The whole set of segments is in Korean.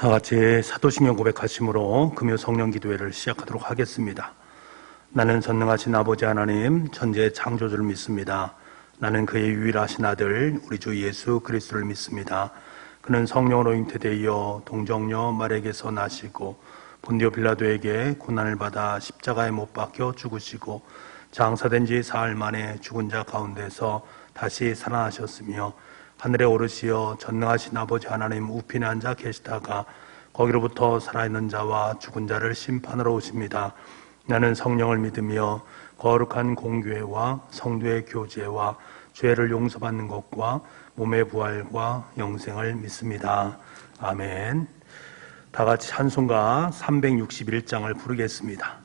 다 같이 사도신경 고백하심으로 금요 성령 기도회를 시작하도록 하겠습니다. 나는 전능하신 아버지 하나님 천지의 창조주를 믿습니다. 나는 그의 유일하신 아들 우리 주 예수 그리스도를 믿습니다. 그는 성령으로 잉태되어 동정녀 마리아에게서 나시고 본디오 빌라도에게 고난을 받아 십자가에 못 박혀 죽으시고 장사된 지 사흘 만에 죽은 자 가운데서 다시 살아나셨으며 하늘에 오르시어 전능하신 아버지 하나님 우편에 앉아 계시다가 거기로부터 살아있는 자와 죽은 자를 심판하러 오십니다. 나는 성령을 믿으며 거룩한 공교회와 성도의 교제와 죄를 용서받는 것과 몸의 부활과 영생을 믿습니다. 아멘. 다 같이 찬송가 361장을 부르겠습니다.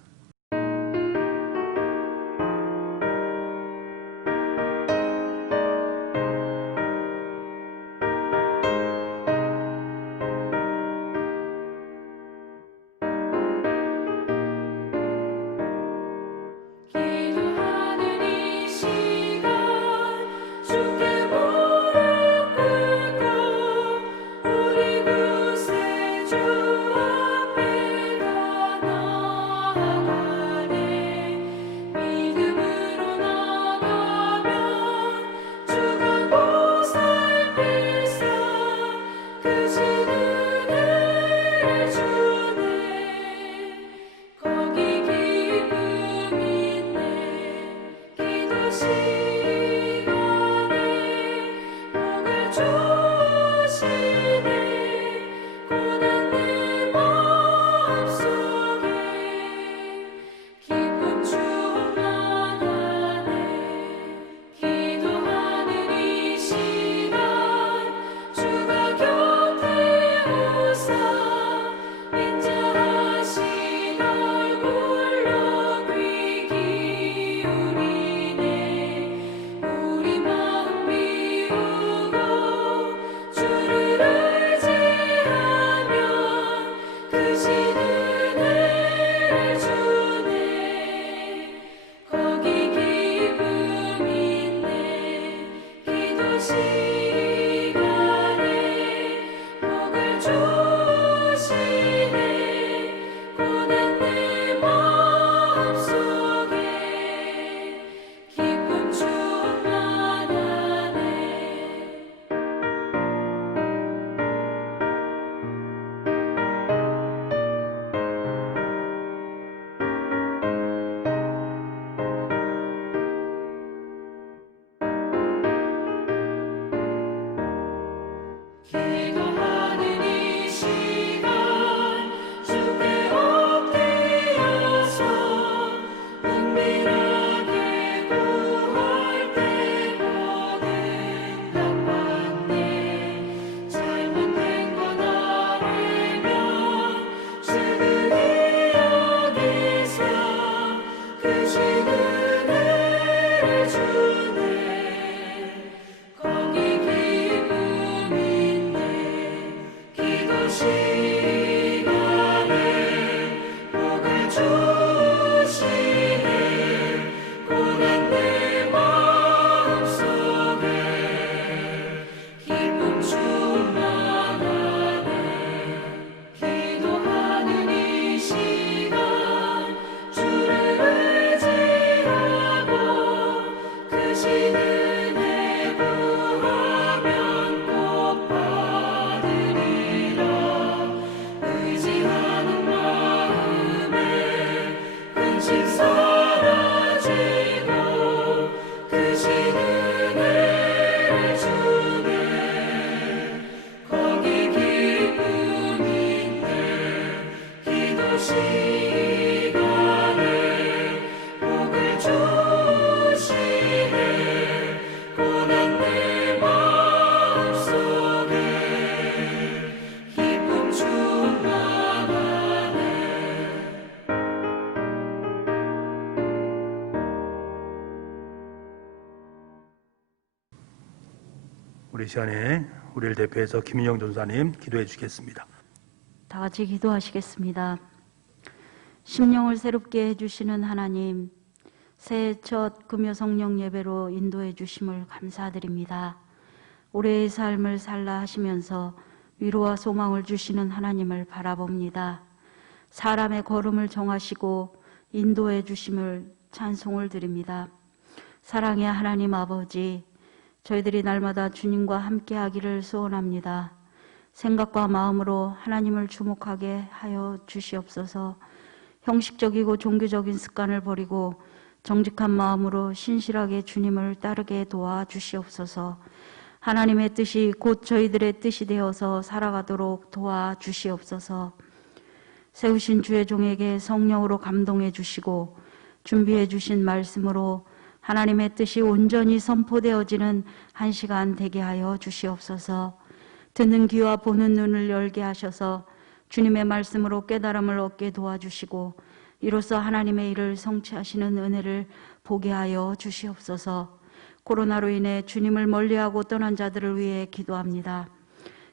우리 시간에 우리를 대표해서 김인영 전사님 기도해 주시겠습니다. 다 같이 기도하시겠습니다. 심령을 새롭게 해주시는 하나님, 새해 첫 금요 성령 예배로 인도해 주심을 감사드립니다. 올해의 삶을 살라 하시면서 위로와 소망을 주시는 하나님을 바라봅니다. 사람의 걸음을 정하시고 인도해 주심을 찬송을 드립니다. 사랑의 하나님 아버지, 저희들이 날마다 주님과 함께하기를 소원합니다. 생각과 마음으로 하나님을 주목하게 하여 주시옵소서. 형식적이고 종교적인 습관을 버리고 정직한 마음으로 신실하게 주님을 따르게 도와주시옵소서. 하나님의 뜻이 곧 저희들의 뜻이 되어서 살아가도록 도와주시옵소서. 세우신 주의 종에게 성령으로 감동해 주시고 준비해 주신 말씀으로 하나님의 뜻이 온전히 선포되어지는 한 시간 되게 하여 주시옵소서. 듣는 귀와 보는 눈을 열게 하셔서 주님의 말씀으로 깨달음을 얻게 도와주시고 이로써 하나님의 일을 성취하시는 은혜를 보게 하여 주시옵소서. 코로나로 인해 주님을 멀리하고 떠난 자들을 위해 기도합니다.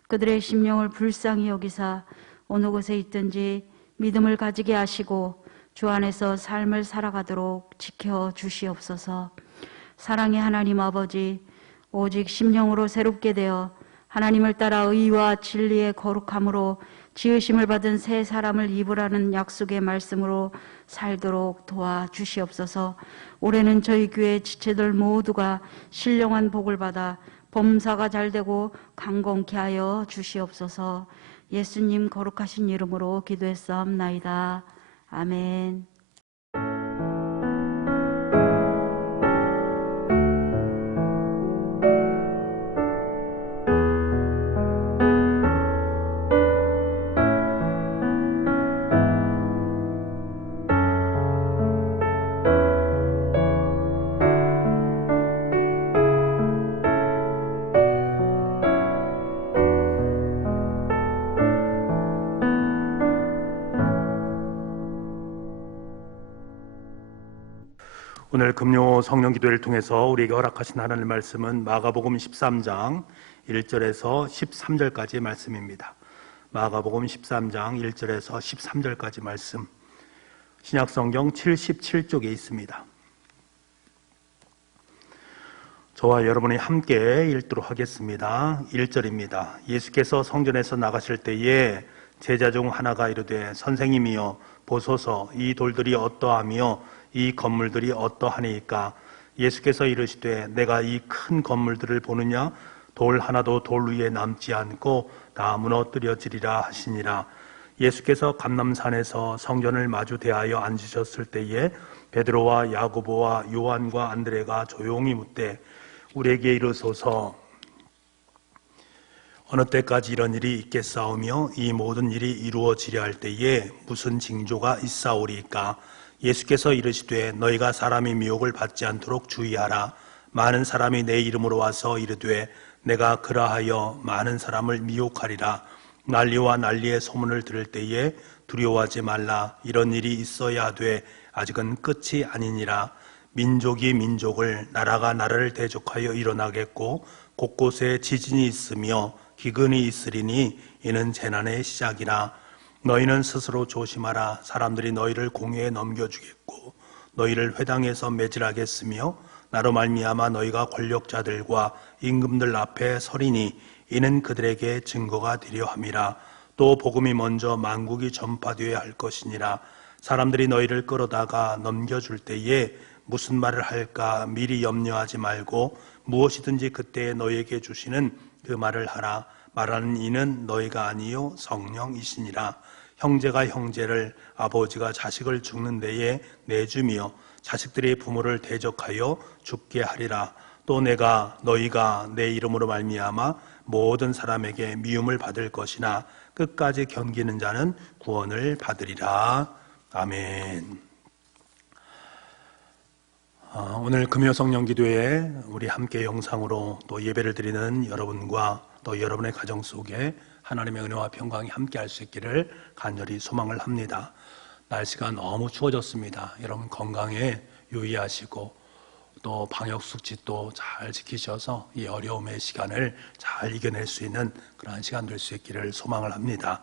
그들의 심령을 불쌍히 여기사 어느 곳에 있든지 믿음을 가지게 하시고 주 안에서 삶을 살아가도록 지켜주시옵소서. 사랑의 하나님 아버지, 오직 심령으로 새롭게 되어 하나님을 따라 의와 진리의 거룩함으로 지으심을 받은 새 사람을 입으라는 약속의 말씀으로 살도록 도와주시옵소서. 올해는 저희 교회 지체들 모두가 신령한 복을 받아 범사가 잘되고 강건케 하여 주시옵소서. 예수님 거룩하신 이름으로 기도했사옵나이다. 아멘. 오늘 금요 성령 기도를 통해서 우리에게 허락하신 하나님의 말씀은 마가복음 13장 1절에서 13절까지의 말씀입니다. 마가복음 13장 1절에서 13절까지 말씀, 신약성경 77쪽에 있습니다. 저와 여러분이 함께 읽도록 하겠습니다. 1절입니다. 예수께서 성전에서 나가실 때에 제자 중 하나가 이르되 선생님이여 보소서 이 돌들이 어떠하며 이 건물들이 어떠하니까? 예수께서 이르시되 내가 이 큰 건물들을 보느냐? 돌 하나도 돌 위에 남지 않고 다 무너뜨려지리라 하시니라. 예수께서 감람산에서 성전을 마주 대하여 앉으셨을 때에 베드로와 야고보와 요한과 안드레가 조용히 묻되 우리에게 이르소서 어느 때까지 이런 일이 있겠사오며 이 모든 일이 이루어지려 할 때에 무슨 징조가 있사오리까? 예수께서 이르시되 너희가 사람의 미혹을 받지 않도록 주의하라. 많은 사람이 내 이름으로 와서 이르되 내가 그라하여 많은 사람을 미혹하리라. 난리와 난리의 소문을 들을 때에 두려워하지 말라. 이런 일이 있어야 돼. 아직은 끝이 아니니라. 민족이 민족을, 나라가 나라를 대적하여 일어나겠고 곳곳에 지진이 있으며 기근이 있으리니 이는 재난의 시작이라. 너희는 스스로 조심하라. 사람들이 너희를 공회에 넘겨주겠고 너희를 회당에서 매질하겠으며 나로 말미암아 너희가 권력자들과 임금들 앞에 서리니 이는 그들에게 증거가 되려 함이라. 또 복음이 먼저 만국이 전파되어야 할 것이니라. 사람들이 너희를 끌어다가 넘겨줄 때에 무슨 말을 할까 미리 염려하지 말고 무엇이든지 그때에 너희에게 주시는 그 말을 하라. 말하는 이는 너희가 아니요 성령이시니라. 형제가 형제를, 아버지가 자식을 죽는 데에 내주며 자식들이 부모를 대적하여 죽게 하리라. 또 너희가 내 이름으로 말미암아 모든 사람에게 미움을 받을 것이나 끝까지 견기는 자는 구원을 받으리라. 아멘. 오늘 금요 성령 기도에 우리 함께 영상으로 또 예배를 드리는 여러분과 또 여러분의 가정 속에 하나님의 은혜와 평강이 함께 할 수 있기를 간절히 소망을 합니다. 날씨가 너무 추워졌습니다. 여러분 건강에 유의하시고 또 방역 수칙도 잘 지키셔서 이 어려움의 시간을 잘 이겨낼 수 있는 그러한 시간 될 수 있기를 소망을 합니다.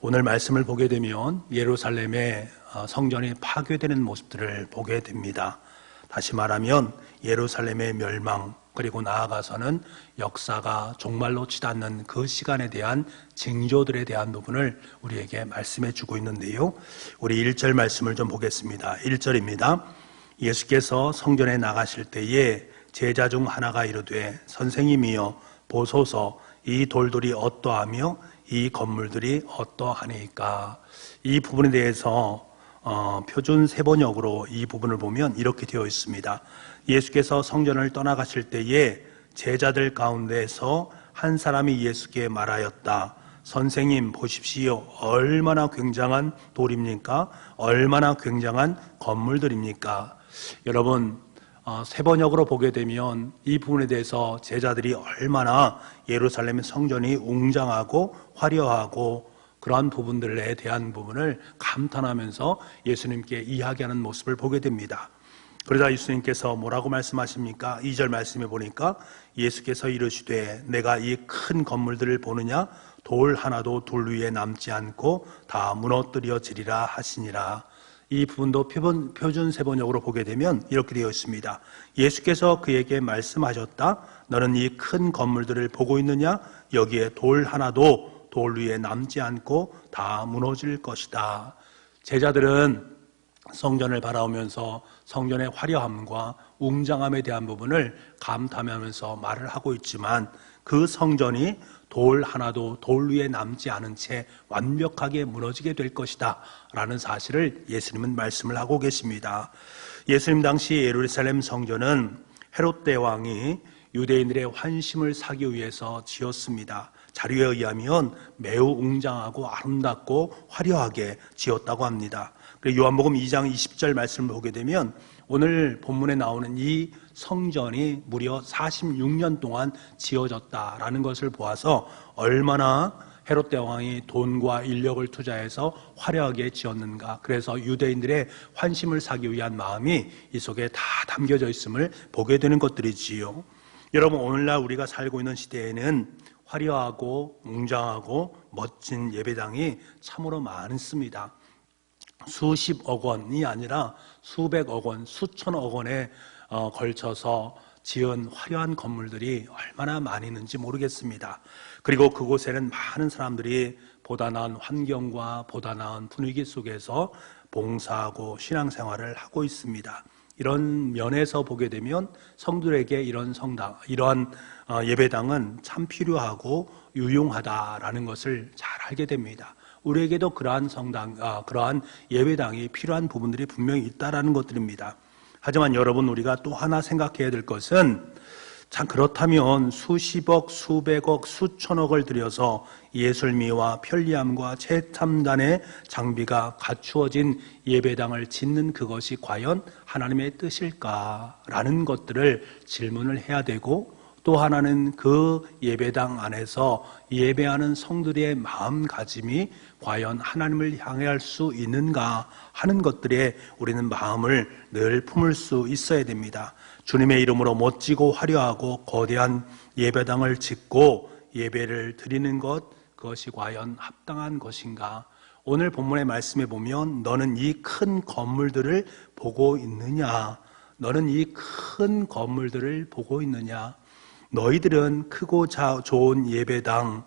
오늘 말씀을 보게 되면 예루살렘의 성전이 파괴되는 모습들을 보게 됩니다. 다시 말하면 예루살렘의 멸망, 그리고 나아가서는 역사가 종말로 치닫는 그 시간에 대한 징조들에 대한 부분을 우리에게 말씀해 주고 있는데요. 우리 1절 말씀을 좀 보겠습니다. 1절입니다. 예수께서 성전에 나가실 때에 제자 중 하나가 이르되 선생님이여 보소서 이 돌들이 어떠하며 이 건물들이 어떠하니까. 이 부분에 대해서 표준 세번역으로 이 부분을 보면 이렇게 되어 있습니다. 예수께서 성전을 떠나가실 때에 제자들 가운데서 한 사람이 예수께 말하였다. 선생님 보십시오. 얼마나 굉장한 돌입니까? 얼마나 굉장한 건물들입니까? 여러분, 세번역으로 보게 되면 이 부분에 대해서 제자들이 얼마나 예루살렘 성전이 웅장하고 화려하고 그러한 부분들에 대한 부분을 감탄하면서 예수님께 이야기하는 모습을 보게 됩니다. 그러자 예수님께서 뭐라고 말씀하십니까? 2절 말씀에 보니까 예수께서 이르시되 내가 이 큰 건물들을 보느냐? 돌 하나도 돌 위에 남지 않고 다 무너뜨려지리라 하시니라. 이 부분도 표준 세번역으로 보게 되면 이렇게 되어 있습니다. 예수께서 그에게 말씀하셨다. 너는 이 큰 건물들을 보고 있느냐? 여기에 돌 하나도 돌 위에 남지 않고 다 무너질 것이다. 제자들은 성전을 바라보면서 성전의 화려함과 웅장함에 대한 부분을 감탄하면서 말을 하고 있지만 그 성전이 돌 하나도 돌 위에 남지 않은 채 완벽하게 무너지게 될 것이다 라는 사실을 예수님은 말씀을 하고 계십니다. 예수님 당시 예루살렘 성전은 헤롯 대왕이 유대인들의 환심을 사기 위해서 지었습니다. 자료에 의하면 매우 웅장하고 아름답고 화려하게 지었다고 합니다. 그리고 요한복음 2장 20절 말씀을 보게 되면 오늘 본문에 나오는 이 성전이 무려 46년 동안 지어졌다라는 것을 보아서 얼마나 헤롯 대왕이 돈과 인력을 투자해서 화려하게 지었는가. 그래서 유대인들의 환심을 사기 위한 마음이 이 속에 다 담겨져 있음을 보게 되는 것들이지요. 여러분, 오늘날 우리가 살고 있는 시대에는 화려하고 웅장하고 멋진 예배당이 참으로 많습니다. 수십억 원이 아니라 수백억 원, 수천억 원에 걸쳐서 지은 화려한 건물들이 얼마나 많이 있는지 모르겠습니다. 그리고 그곳에는 많은 사람들이 보다 나은 환경과 보다 나은 분위기 속에서 봉사하고 신앙생활을 하고 있습니다. 이런 면에서 보게 되면 성도들에게 이런 성당, 이러한 예배당은 참 필요하고 유용하다라는 것을 잘 알게 됩니다. 우리에게도 그러한 그러한 예배당이 필요한 부분들이 분명히 있다라는 것들입니다. 하지만 여러분, 우리가 또 하나 생각해야 될 것은 참 그렇다면 수십억, 수백억, 수천억을 들여서 예술미와 편리함과 최첨단의 장비가 갖추어진 예배당을 짓는 그것이 과연 하나님의 뜻일까라는 것들을 질문을 해야 되고, 또 하나는 그 예배당 안에서 예배하는 성들의 마음가짐이 과연 하나님을 향할 수 있는가 하는 것들에 우리는 마음을 늘 품을 수 있어야 됩니다. 주님의 이름으로 멋지고 화려하고 거대한 예배당을 짓고 예배를 드리는 것, 그것이 과연 합당한 것인가? 오늘 본문의 말씀에 보면 너는 이 큰 건물들을 보고 있느냐? 너는 이 큰 건물들을 보고 있느냐? 너희들은 크고 좋은 예배당,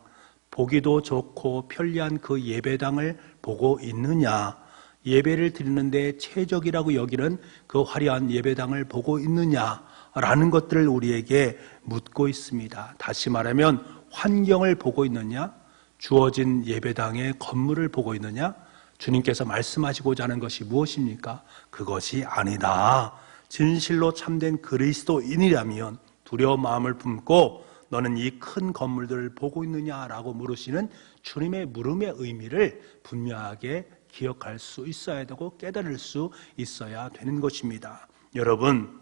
보기도 좋고 편리한 그 예배당을 보고 있느냐? 예배를 드리는데 최적이라고 여기는 그 화려한 예배당을 보고 있느냐? 라는 것들을 우리에게 묻고 있습니다. 다시 말하면 환경을 보고 있느냐? 주어진 예배당의 건물을 보고 있느냐? 주님께서 말씀하시고자 하는 것이 무엇입니까? 그것이 아니다. 진실로 참된 그리스도인이라면 두려운 마음을 품고 너는 이 큰 건물들을 보고 있느냐라고 물으시는 주님의 물음의 의미를 분명하게 기억할 수 있어야 되고 깨달을 수 있어야 되는 것입니다. 여러분,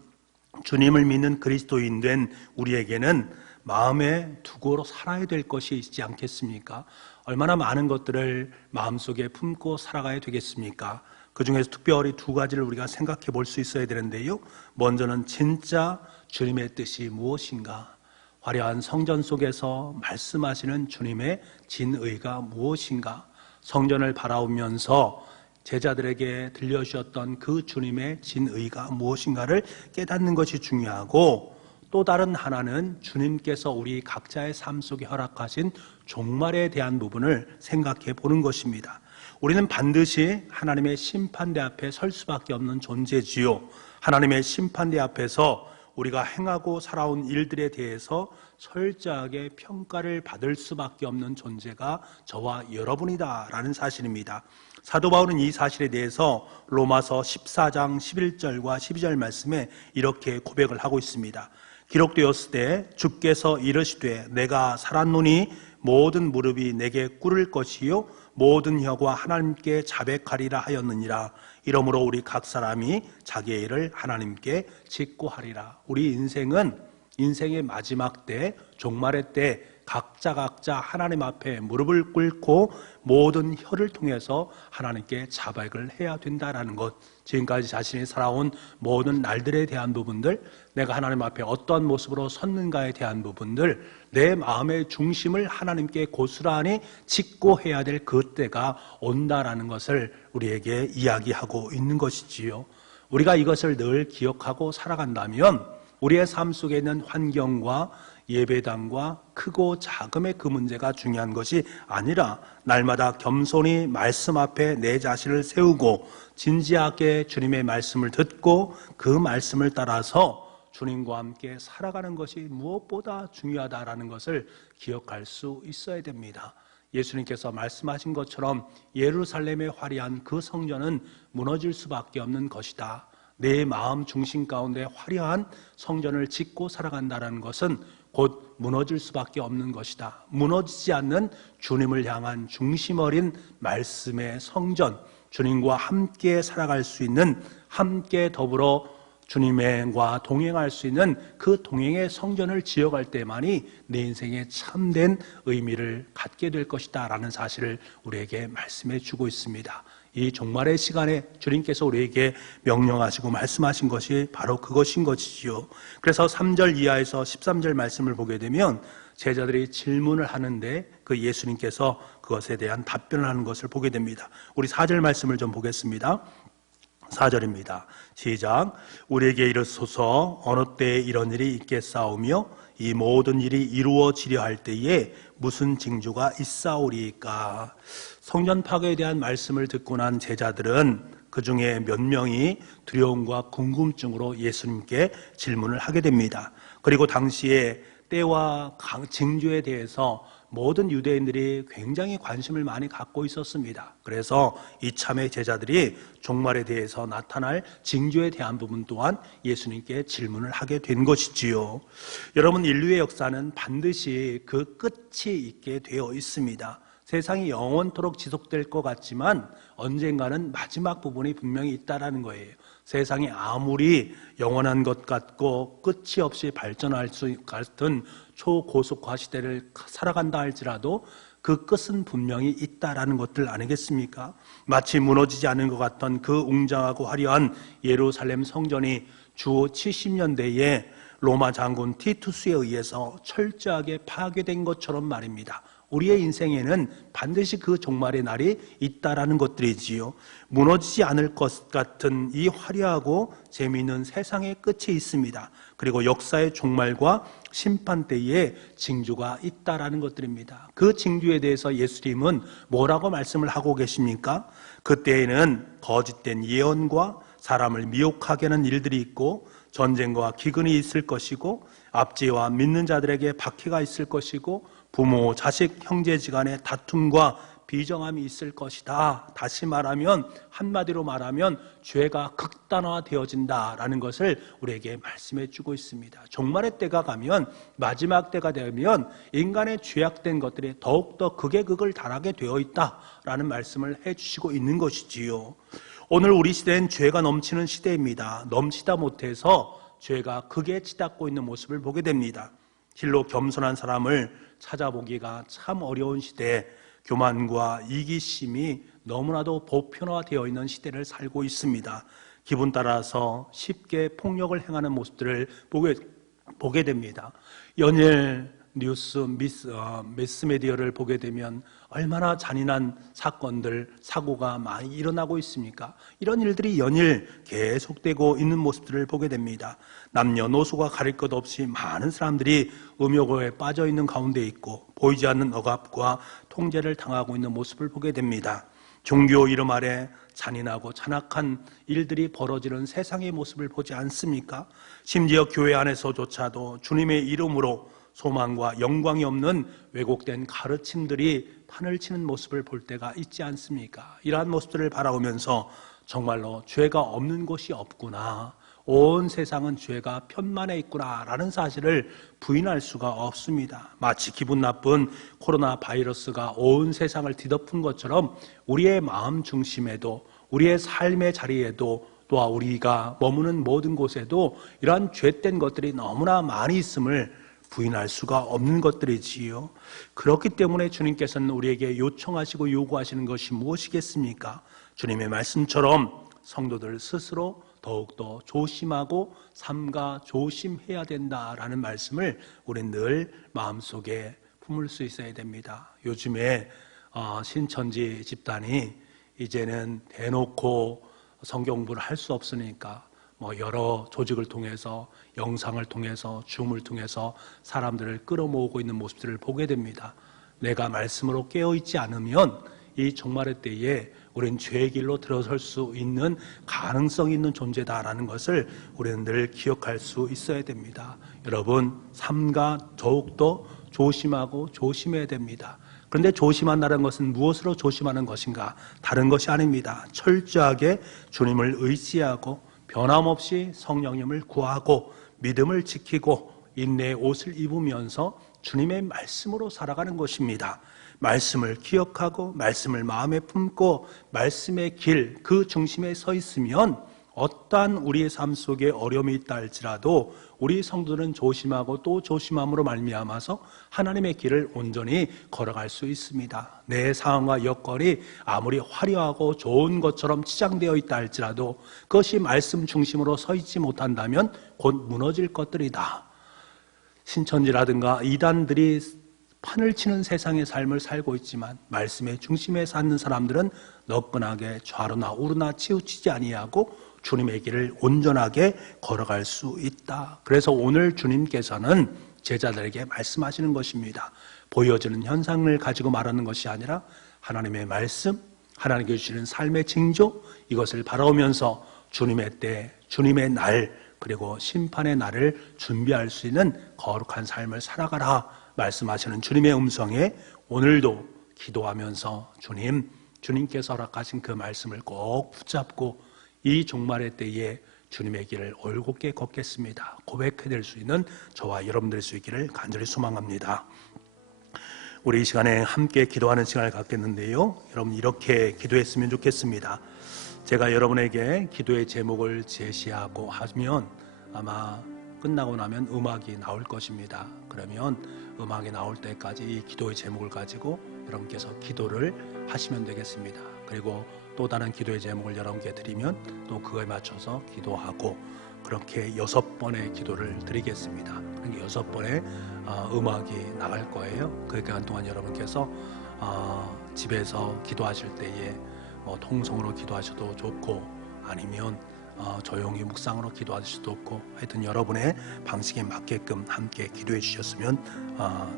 주님을 믿는 그리스도인 된 우리에게는 마음에 두고 살아야 될 것이 있지 않겠습니까? 얼마나 많은 것들을 마음속에 품고 살아가야 되겠습니까? 그 중에서 특별히 두 가지를 우리가 생각해 볼 수 있어야 되는데요. 먼저는 진짜 주님의 뜻이 무엇인가? 화려한 성전 속에서 말씀하시는 주님의 진의가 무엇인가? 성전을 바라보면서 제자들에게 들려주셨던 그 주님의 진의가 무엇인가를 깨닫는 것이 중요하고, 또 다른 하나는 주님께서 우리 각자의 삶 속에 허락하신 종말에 대한 부분을 생각해 보는 것입니다. 우리는 반드시 하나님의 심판대 앞에 설 수밖에 없는 존재지요. 하나님의 심판대 앞에서 우리가 행하고 살아온 일들에 대해서 철저하게 평가를 받을 수밖에 없는 존재가 저와 여러분이다라는 사실입니다. 사도 바울은 이 사실에 대해서 로마서 14장 11절과 12절 말씀에 이렇게 고백을 하고 있습니다. 기록되었을 때 주께서 이르시되 내가 살았노니 모든 무릎이 내게 꿇을 것이요 모든 혀가 하나님께 자백하리라 하였느니라. 이러므로 우리 각 사람이 자기의 일을 하나님께 직고하리라. 우리 인생의 마지막 때, 종말의 때 각자 하나님 앞에 무릎을 꿇고 모든 혀를 통해서 하나님께 자백을 해야 된다라는 것. 지금까지 자신이 살아온 모든 날들에 대한 부분들, 내가 하나님 앞에 어떠한 모습으로 섰는가에 대한 부분들, 내 마음의 중심을 하나님께 고스란히 짓고 해야 될 그때가 온다라는 것을 우리에게 이야기하고 있는 것이지요. 우리가 이것을 늘 기억하고 살아간다면 우리의 삶 속에 있는 환경과 예배당과 크고 작음의 그 문제가 중요한 것이 아니라 날마다 겸손히 말씀 앞에 내 자신을 세우고 진지하게 주님의 말씀을 듣고 그 말씀을 따라서 주님과 함께 살아가는 것이 무엇보다 중요하다라는 것을 기억할 수 있어야 됩니다. 예수님께서 말씀하신 것처럼 예루살렘의 화려한 그 성전은 무너질 수밖에 없는 것이다. 내 마음 중심 가운데 화려한 성전을 짓고 살아간다는 것은 곧 무너질 수밖에 없는 것이다. 무너지지 않는 주님을 향한 중심 어린 말씀의 성전, 주님과 함께 살아갈 수 있는, 함께 더불어 주님과 동행할 수 있는 그 동행의 성전을 지어갈 때만이 내 인생에 참된 의미를 갖게 될 것이다 라는 사실을 우리에게 말씀해 주고 있습니다. 이 종말의 시간에 주님께서 우리에게 명령하시고 말씀하신 것이 바로 그것인 것이지요. 그래서 3절 이하에서 13절 말씀을 보게 되면 제자들이 질문을 하는데 그 예수님께서 그것에 대한 답변을 하는 것을 보게 됩니다. 우리 4절 말씀을 좀 보겠습니다. 4절입니다. 시작. 우리에게 이르소서 어느 때에 이런 일이 있겠사오며 이 모든 일이 이루어지려 할 때에 무슨 징조가 있사오리까. 성전 파괴에 대한 말씀을 듣고 난 제자들은 그 중에 몇 명이 두려움과 궁금증으로 예수님께 질문을 하게 됩니다. 그리고 당시에 때와 징조에 대해서 모든 유대인들이 굉장히 관심을 많이 갖고 있었습니다. 그래서 이참에 제자들이 종말에 대해서 나타날 징조에 대한 부분 또한 예수님께 질문을 하게 된 것이지요. 여러분, 인류의 역사는 반드시 그 끝이 있게 되어 있습니다. 세상이 영원토록 지속될 것 같지만 언젠가는 마지막 부분이 분명히 있다라는 거예요. 세상이 아무리 영원한 것 같고 끝이 없이 발전할 수 같은 초고속화 시대를 살아간다 할지라도 그 끝은 분명히 있다라는 것들 아니겠습니까? 마치 무너지지 않은 것 같던 그 웅장하고 화려한 예루살렘 성전이 주 70년대에 로마 장군 티투스에 의해서 철저하게 파괴된 것처럼 말입니다. 우리의 인생에는 반드시 그 종말의 날이 있다라는 것들이지요. 무너지지 않을 것 같은 이 화려하고 재미있는 세상의 끝이 있습니다. 그리고 역사의 종말과 심판 때에 징조가 있다라는 것들입니다. 그 징조에 대해서 예수님은 뭐라고 말씀을 하고 계십니까? 그때에는 거짓된 예언과 사람을 미혹하게 하는 일들이 있고 전쟁과 기근이 있을 것이고 압제와 믿는 자들에게 박해가 있을 것이고 부모, 자식, 형제지간의 다툼과 비정함이 있을 것이다. 다시 말하면, 한마디로 말하면 죄가 극단화되어진다라는 것을 우리에게 말씀해 주고 있습니다. 종말의 때가 가면, 마지막 때가 되면 인간의 죄악된 것들이 더욱더 극에 극을 달하게 되어 있다라는 말씀을 해 주시고 있는 것이지요. 오늘 우리 시대는 죄가 넘치는 시대입니다. 넘치다 못해서 죄가 극에 치닫고 있는 모습을 보게 됩니다. 실로 겸손한 사람을 찾아보기가 참 어려운 시대에 교만과 이기심이 너무나도 보편화되어 있는 시대를 살고 있습니다. 기분 따라서 쉽게 폭력을 행하는 모습들을 보게 됩니다. 연일 매스미디어를 보게 되면 얼마나 잔인한 사건들, 사고가 많이 일어나고 있습니까? 이런 일들이 연일 계속되고 있는 모습들을 보게 됩니다. 남녀노소가 가릴 것 없이 많은 사람들이 음욕에 빠져 있는 가운데 있고 보이지 않는 억압과 통제를 당하고 있는 모습을 보게 됩니다. 종교 이름 아래 잔인하고 잔악한 일들이 벌어지는 세상의 모습을 보지 않습니까? 심지어 교회 안에서조차도 주님의 이름으로 소망과 영광이 없는 왜곡된 가르침들이 판을 치는 모습을 볼 때가 있지 않습니까? 이러한 모습들을 바라보면서 정말로 죄가 없는 곳이 없구나, 온 세상은 죄가 편만에 있구나라는 사실을 부인할 수가 없습니다. 마치 기분 나쁜 코로나 바이러스가 온 세상을 뒤덮은 것처럼 우리의 마음 중심에도, 우리의 삶의 자리에도, 또한 우리가 머무는 모든 곳에도 이러한 죄된 것들이 너무나 많이 있음을 부인할 수가 없는 것들이지요. 그렇기 때문에 주님께서는 우리에게 요청하시고 요구하시는 것이 무엇이겠습니까? 주님의 말씀처럼 성도들 스스로 더욱더 조심하고 삼가 조심해야 된다라는 말씀을 우리는 늘 마음속에 품을 수 있어야 됩니다. 요즘에 신천지 집단이 이제는 대놓고 성경공부를 할 수 없으니까 여러 조직을 통해서, 영상을 통해서, 줌을 통해서 사람들을 끌어모으고 있는 모습들을 보게 됩니다. 내가 말씀으로 깨어있지 않으면 이 종말의 때에 우리는 죄의 길로 들어설 수 있는 가능성이 있는 존재다라는 것을 우리는 늘 기억할 수 있어야 됩니다. 여러분, 삼가 더욱더 조심하고 조심해야 됩니다. 그런데 조심한다는 것은 무엇으로 조심하는 것인가? 다른 것이 아닙니다. 철저하게 주님을 의지하고 변함없이 성령님을 구하고 믿음을 지키고 인내의 옷을 입으면서 주님의 말씀으로 살아가는 것입니다. 말씀을 기억하고 말씀을 마음에 품고 말씀의 길, 그 중심에 서 있으면 어떠한 우리의 삶 속에 어려움이 있다 할지라도 우리 성도들은 조심하고 또 조심함으로 말미암아서 하나님의 길을 온전히 걸어갈 수 있습니다. 내 상황과 여건이 아무리 화려하고 좋은 것처럼 치장되어 있다 할지라도 그것이 말씀 중심으로 서 있지 못한다면 곧 무너질 것들이다. 신천지라든가 이단들이 판을 치는 세상의 삶을 살고 있지만 말씀의 중심에 사는 사람들은 너끈하게 좌로나 우로나 치우치지 아니하고 주님의 길을 온전하게 걸어갈 수 있다. 그래서 오늘 주님께서는 제자들에게 말씀하시는 것입니다. 보여지는 현상을 가지고 말하는 것이 아니라 하나님의 말씀, 하나님께 주시는 삶의 징조, 이것을 바라보면서 주님의 때, 주님의 날, 그리고 심판의 날을 준비할 수 있는 거룩한 삶을 살아가라 말씀하시는 주님의 음성에 오늘도 기도하면서 주님께서 허락하신 그 말씀을 꼭 붙잡고 이 종말의 때에 주님의 길을 올곧게 걷겠습니다. 고백해낼 수 있는 저와 여러분들 수 있기를 간절히 소망합니다. 우리 이 시간에 함께 기도하는 시간을 갖겠는데요, 여러분 이렇게 기도했으면 좋겠습니다. 제가 여러분에게 기도의 제목을 제시하고 하면 아마 끝나고 나면 음악이 나올 것입니다. 그러면 음악이 나올 때까지 이 기도의 제목을 가지고 여러분께서 기도를 하시면 되겠습니다. 그리고 또 다른 기도의 제목을 여러분께 드리면 또 그거에 맞춰서 기도하고 그렇게 6번의 기도를 드리겠습니다. 그러니까 6번의 음악이 나갈 거예요. 그 기간 동안 여러분께서 집에서 기도하실 때에 통성으로 기도하셔도 좋고 아니면 조용히 묵상으로 기도하셔도 좋고 하여튼 여러분의 방식에 맞게끔 함께 기도해 주셨으면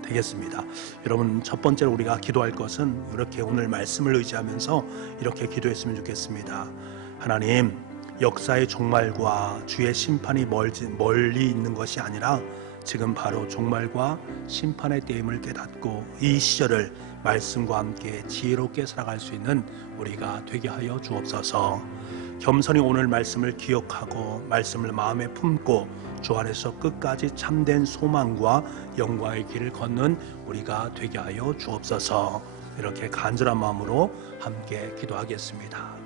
되겠습니다. 여러분 첫 번째로 우리가 기도할 것은 이렇게 오늘 말씀을 의지하면서 이렇게 기도했으면 좋겠습니다. 하나님, 역사의 종말과 주의 심판이 멀리 있는 것이 아니라 지금 바로 종말과 심판의 때임을 깨닫고 이 시절을 말씀과 함께 지혜롭게 살아갈 수 있는 우리가 되게 하여 주옵소서. 겸손히 오늘 말씀을 기억하고 말씀을 마음에 품고 주 안에서 끝까지 참된 소망과 영광의 길을 걷는 우리가 되게 하여 주옵소서. 이렇게 간절한 마음으로 함께 기도하겠습니다.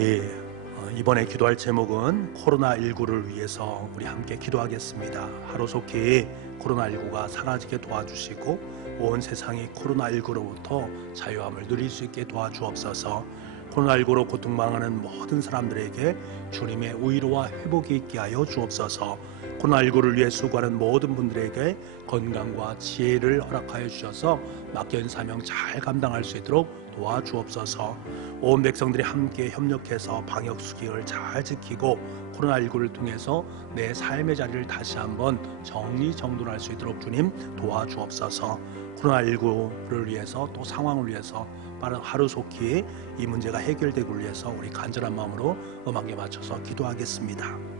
저희 이번에 기도할 제목은 코로나19를 위해서 우리 함께 기도하겠습니다. 하루속히 코로나19가 사라지게 도와주시고 온 세상이 코로나19로부터 자유함을 누릴 수 있게 도와주옵소서. 코로나19로 고통당하는 모든 사람들에게 주님의 위로와 회복이 있게 하여 주옵소서. 코로나19를 위해 수고하는 모든 분들에게 건강과 지혜를 허락하여 주셔서 맡겨진 사명 잘 감당할 수 있도록 도와주옵소서. 온 백성들이 함께 협력해서 방역 수칙을 잘 지키고 코로나19를 통해서 내 삶의 자리를 다시 한번 정리정돈할 수 있도록 주님 도와주옵소서. 코로나19를 위해서 또 상황을 위해서 빠른 하루속히 이 문제가 해결되기를 위해서 우리 간절한 마음으로 음악에 맞춰서 기도하겠습니다.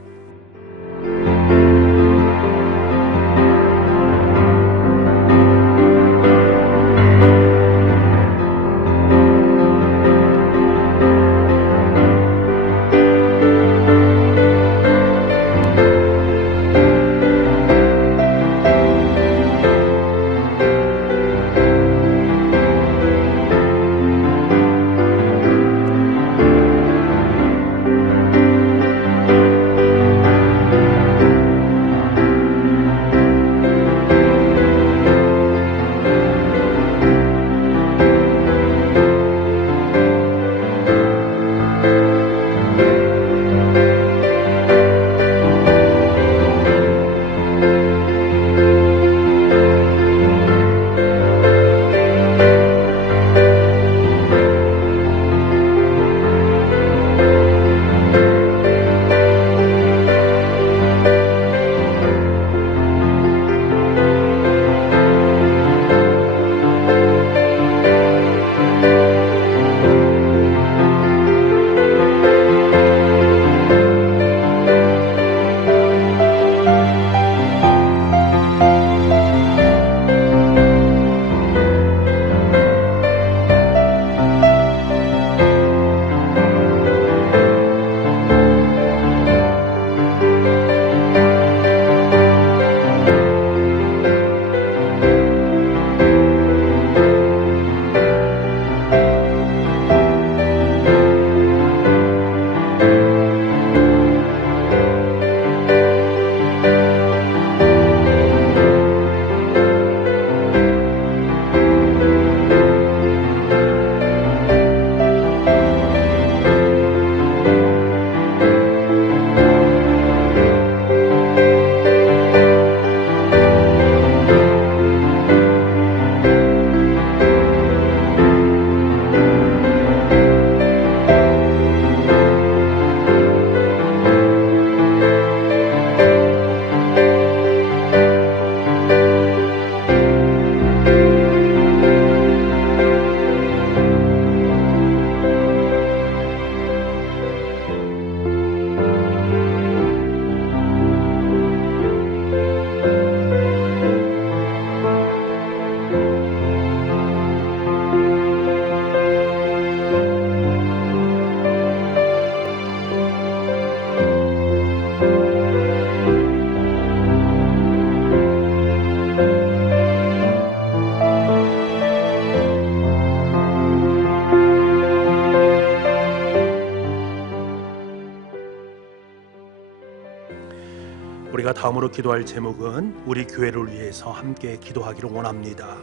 우리가 다음으로 기도할 제목은 우리 교회를 위해서 함께 기도하기를 원합니다.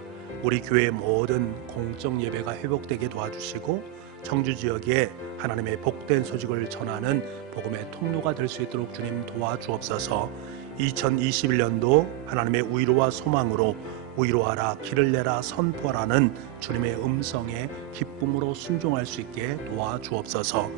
우리 교회의 모든 공적 예배가 회복되게 도와주시고 청주 지역에 하나님의 복된 소식을 전하는 복음의 통로가 될 수 있도록 주님 도와주옵소서. 2021년도 하나님의 위로와 소망으로 위로하라, 길을 내라, 선포하라는 주님의 음성에 기쁨으로 순종할 수 있게 도와주옵소서.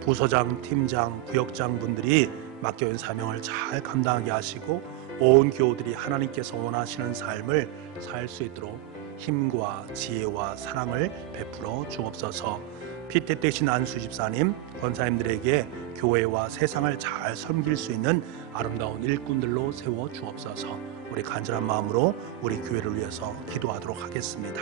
부서장, 팀장, 구역장 분들이 맡겨진 사명을 잘 감당하게 하시고 온 교우들이 하나님께서 원하시는 삶을 살 수 있도록 힘과 지혜와 사랑을 베풀어 주옵소서. 피태 되신 안수 집사님, 권사님들에게 교회와 세상을 잘 섬길 수 있는 아름다운 일꾼들로 세워 주옵소서. 우리 간절한 마음으로 우리 교회를 위해서 기도하도록 하겠습니다.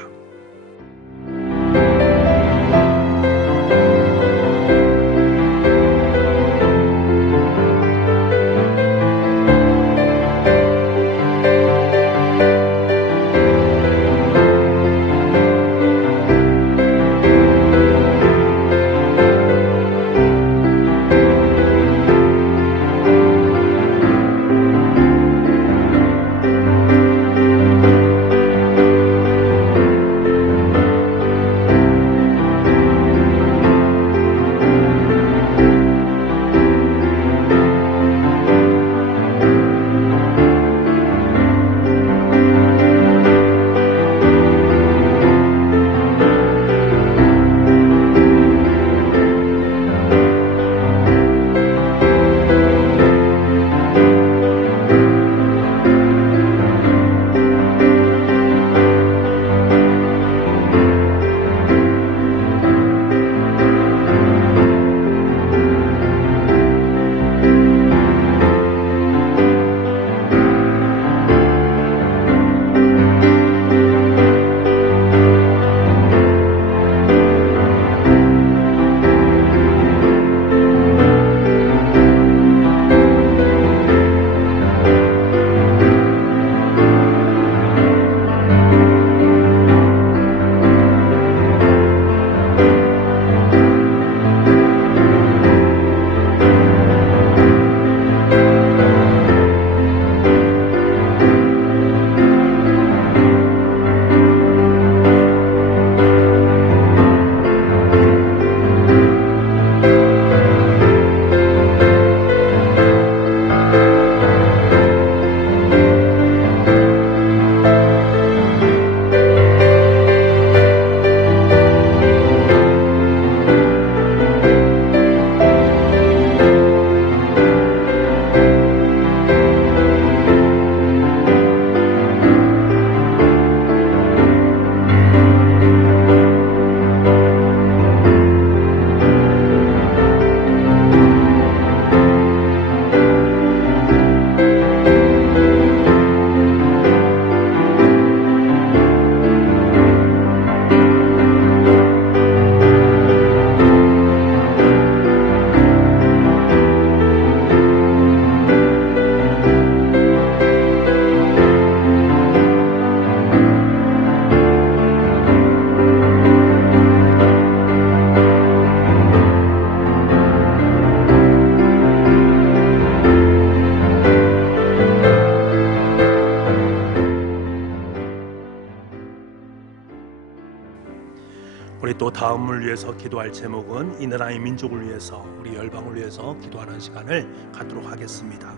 우리 또 다음을 위해서 기도할 제목은 이 나라의 민족을 위해서, 우리 열방을 위해서 기도하는 시간을 갖도록 하겠습니다.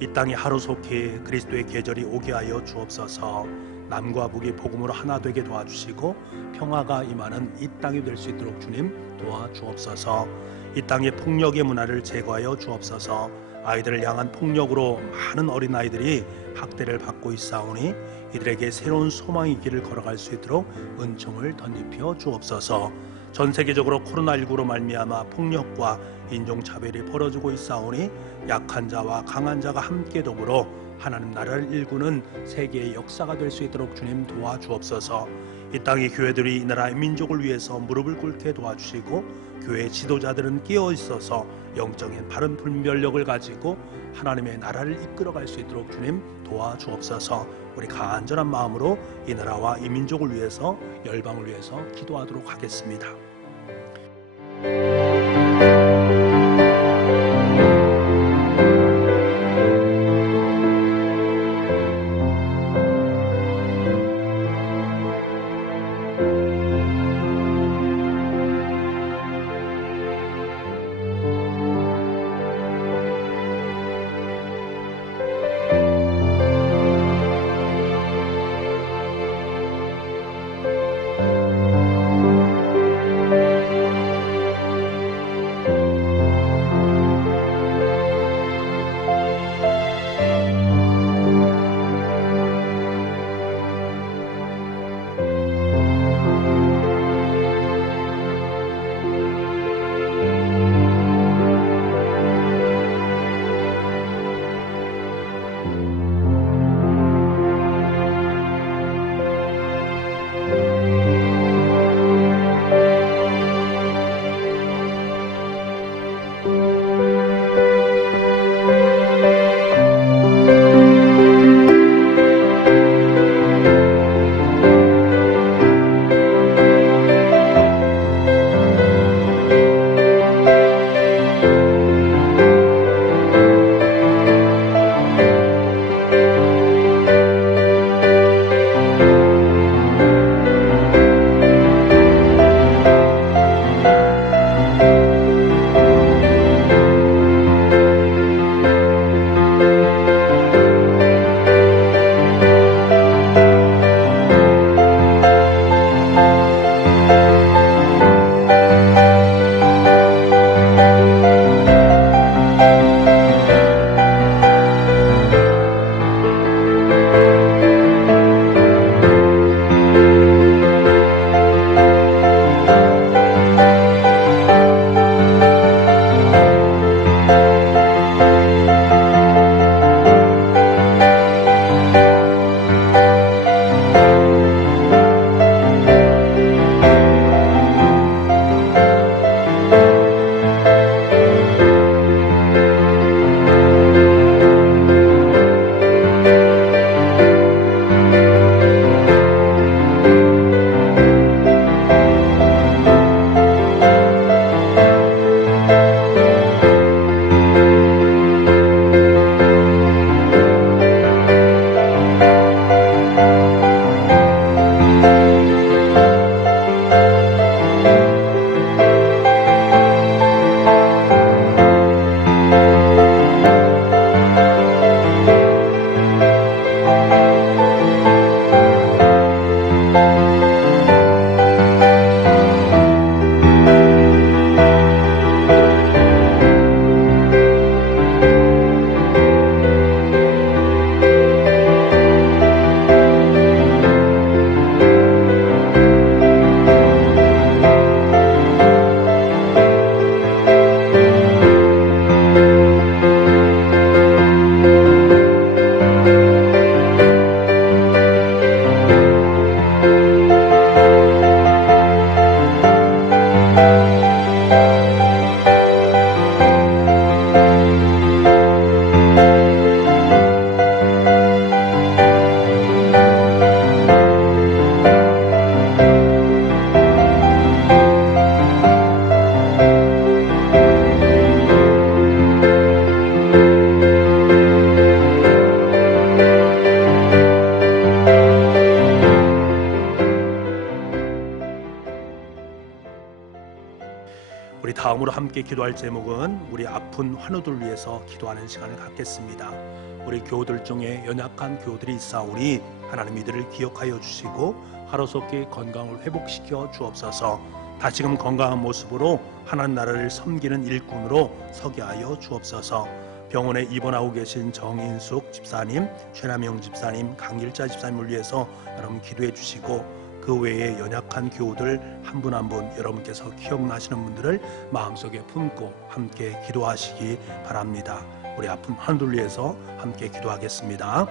이 땅에 하루속히 그리스도의 계절이 오게 하여 주옵소서. 남과 북이 복음으로 하나 되게 도와주시고 평화가 임하는 이 땅이 될 수 있도록 주님 도와주옵소서. 이 땅의 폭력의 문화를 제거하여 주옵소서. 아이들을 향한 폭력으로 많은 어린아이들이 학대를 받고 있사오니 이들에게 새로운 소망의 길을 걸어갈 수 있도록 은총을 덧입혀 주옵소서. 전 세계적으로 코로나19로 말미암아 폭력과 인종차별이 벌어지고 있사오니 약한 자와 강한 자가 함께 더불어 하나님 나라를 일구는 세계의 역사가 될 수 있도록 주님 도와주옵소서. 이 땅의 교회들이 이 나라의 민족을 위해서 무릎을 꿇게 도와주시고 교회 지도자들은 깨어 있어서 영적인 바른 분별력을 가지고 하나님의 나라를 이끌어갈 수 있도록 주님 도와주옵소서. 우리 간절한 마음으로 이 나라와 이 민족을 위해서, 열방을 위해서 기도하도록 하겠습니다. 함께 기도할 제목은 우리 아픈 환우들 위해서 기도하는 시간을 갖겠습니다. 우리 교우들 중에 연약한 교우들이 있사오니 하나님 이들을 기억하여 주시고 하루속히 건강을 회복시켜 주옵소서. 다시금 건강한 모습으로 하나님 나라를 섬기는 일꾼으로 서게 하여 주옵소서. 병원에 입원하고 계신 정인숙 집사님, 최남영 집사님, 강길자 집사님을 위해서 여러분 기도해 주시고, 그 외에 연약한 교우들 한 분 한 분 여러분께서 기억나시는 분들을 마음속에 품고 함께 기도하시기 바랍니다. 우리 아픈 환우들 위해서 함께 기도하겠습니다.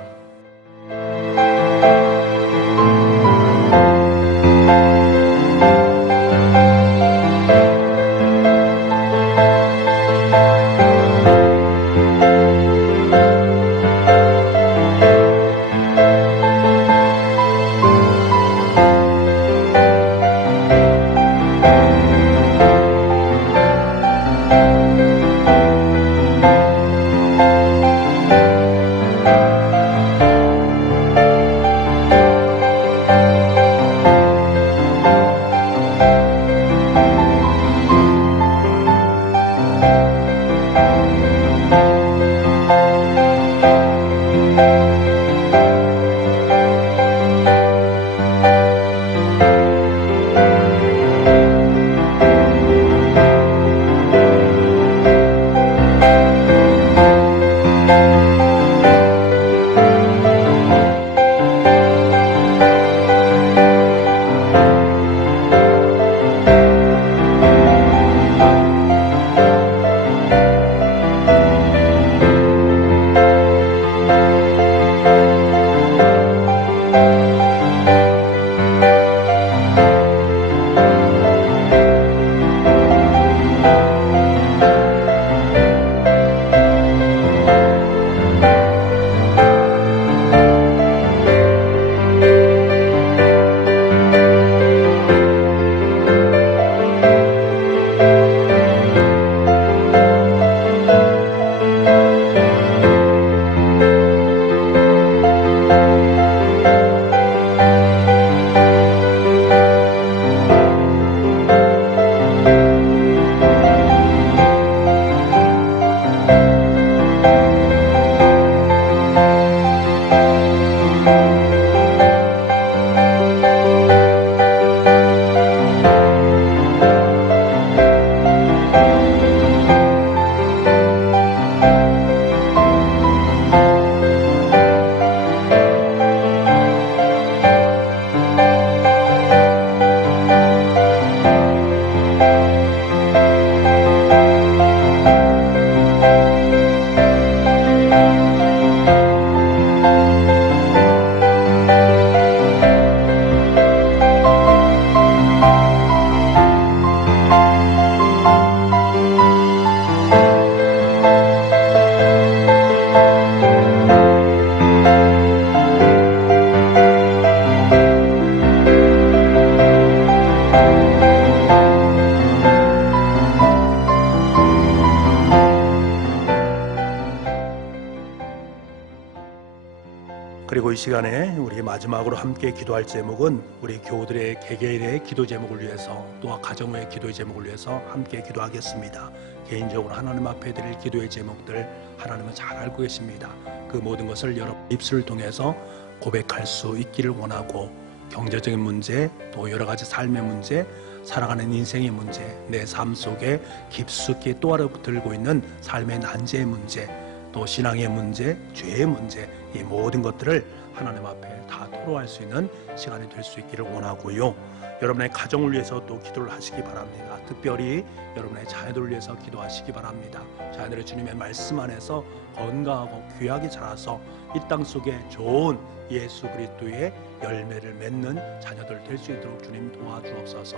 그리고 이 시간에 우리 마지막으로 함께 기도할 제목은 우리 교우들의 개개인의 기도 제목을 위해서, 또한 가정의 기도의 제목을 위해서 함께 기도하겠습니다. 개인적으로 하나님 앞에 드릴 기도의 제목들 하나님은 잘 알고 계십니다. 그 모든 것을 여러분 입술을 통해서 고백할 수 있기를 원하고, 경제적인 문제, 또 여러 가지 삶의 문제, 살아가는 인생의 문제, 내 삶 속에 깊숙이 또아들고 있는 삶의 난제의 문제, 또 신앙의 문제, 죄의 문제, 이 모든 것들을 하나님 앞에 다 토로할 수 있는 시간이 될 수 있기를 원하고요. 여러분의 가정을 위해서 또 기도를 하시기 바랍니다. 특별히 여러분의 자녀들을 위해서 기도하시기 바랍니다. 자녀들의 주님의 말씀 안에서 건강하고 귀하게 자라서 이 땅 속에 좋은 예수 그리스도의 열매를 맺는 자녀들 될 수 있도록 주님 도와주옵소서.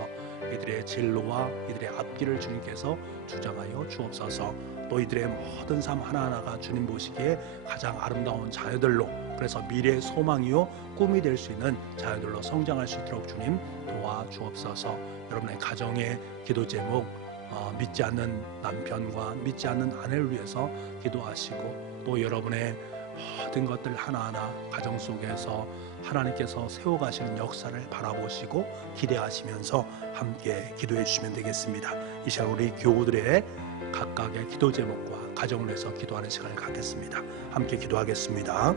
이들의 진로와 이들의 앞길을 주님께서 주장하여 주옵소서. 또 이들의 모든 삶 하나하나가 주님 보시기에 가장 아름다운 자녀들로, 그래서 미래의 소망이요 꿈이 될 수 있는 자녀들로 성장할 수 있도록 주님 도와주옵소서. 여러분의 가정의 기도 제목, 믿지 않는 남편과 믿지 않는 아내를 위해서 기도하시고, 또 여러분의 모든 것들 하나하나 가정 속에서 하나님께서 세워가시는 역사를 바라보시고 기대하시면서 함께 기도해 주시면 되겠습니다. 이 시간 우리 교우들의 각각의 기도 제목과 가정을 위해서 기도하는 시간을 갖겠습니다. 함께 기도하겠습니다.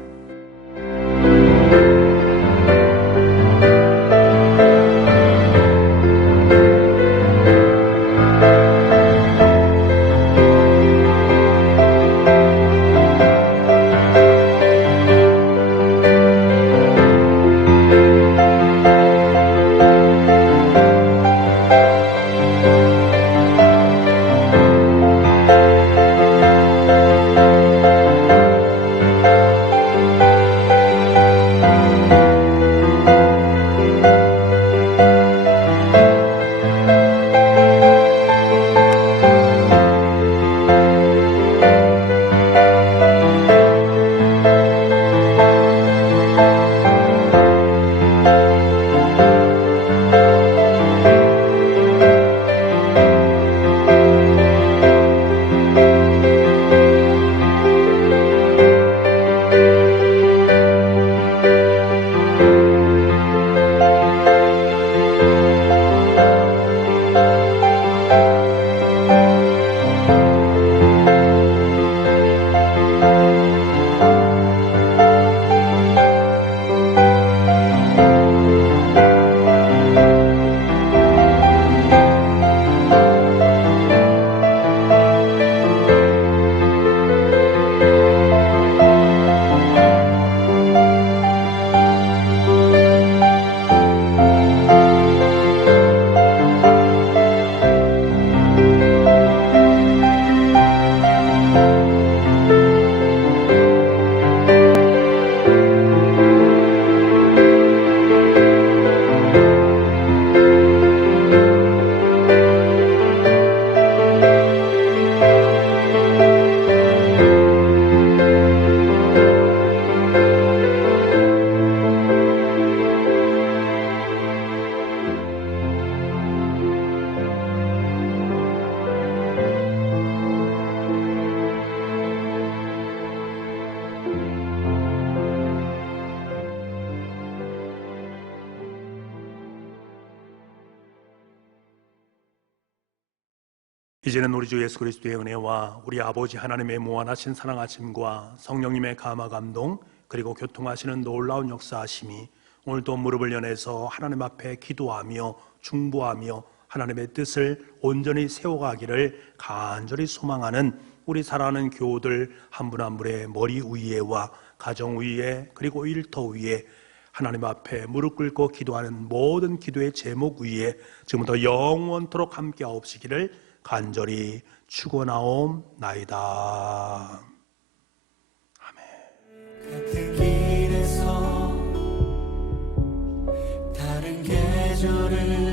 이제는 우리 주 예수 그리스도의 은혜와 우리 아버지 하나님의 무한하신 사랑하심과 성령님의 감화 감동 그리고 교통하시는 놀라운 역사하심이 오늘도 무릎을 연해서 하나님 앞에 기도하며 중보하며 하나님의 뜻을 온전히 세워가기를 간절히 소망하는 우리 사랑하는 교우들 한 분 한 분의 머리 위에와 가정 위에 그리고 일터 위에 하나님 앞에 무릎 꿇고 기도하는 모든 기도의 제목 위에 지금부터 영원토록 함께 하옵시기를 간절히 축원하옵나이다. 아멘. 같은 길에서 다른 계절을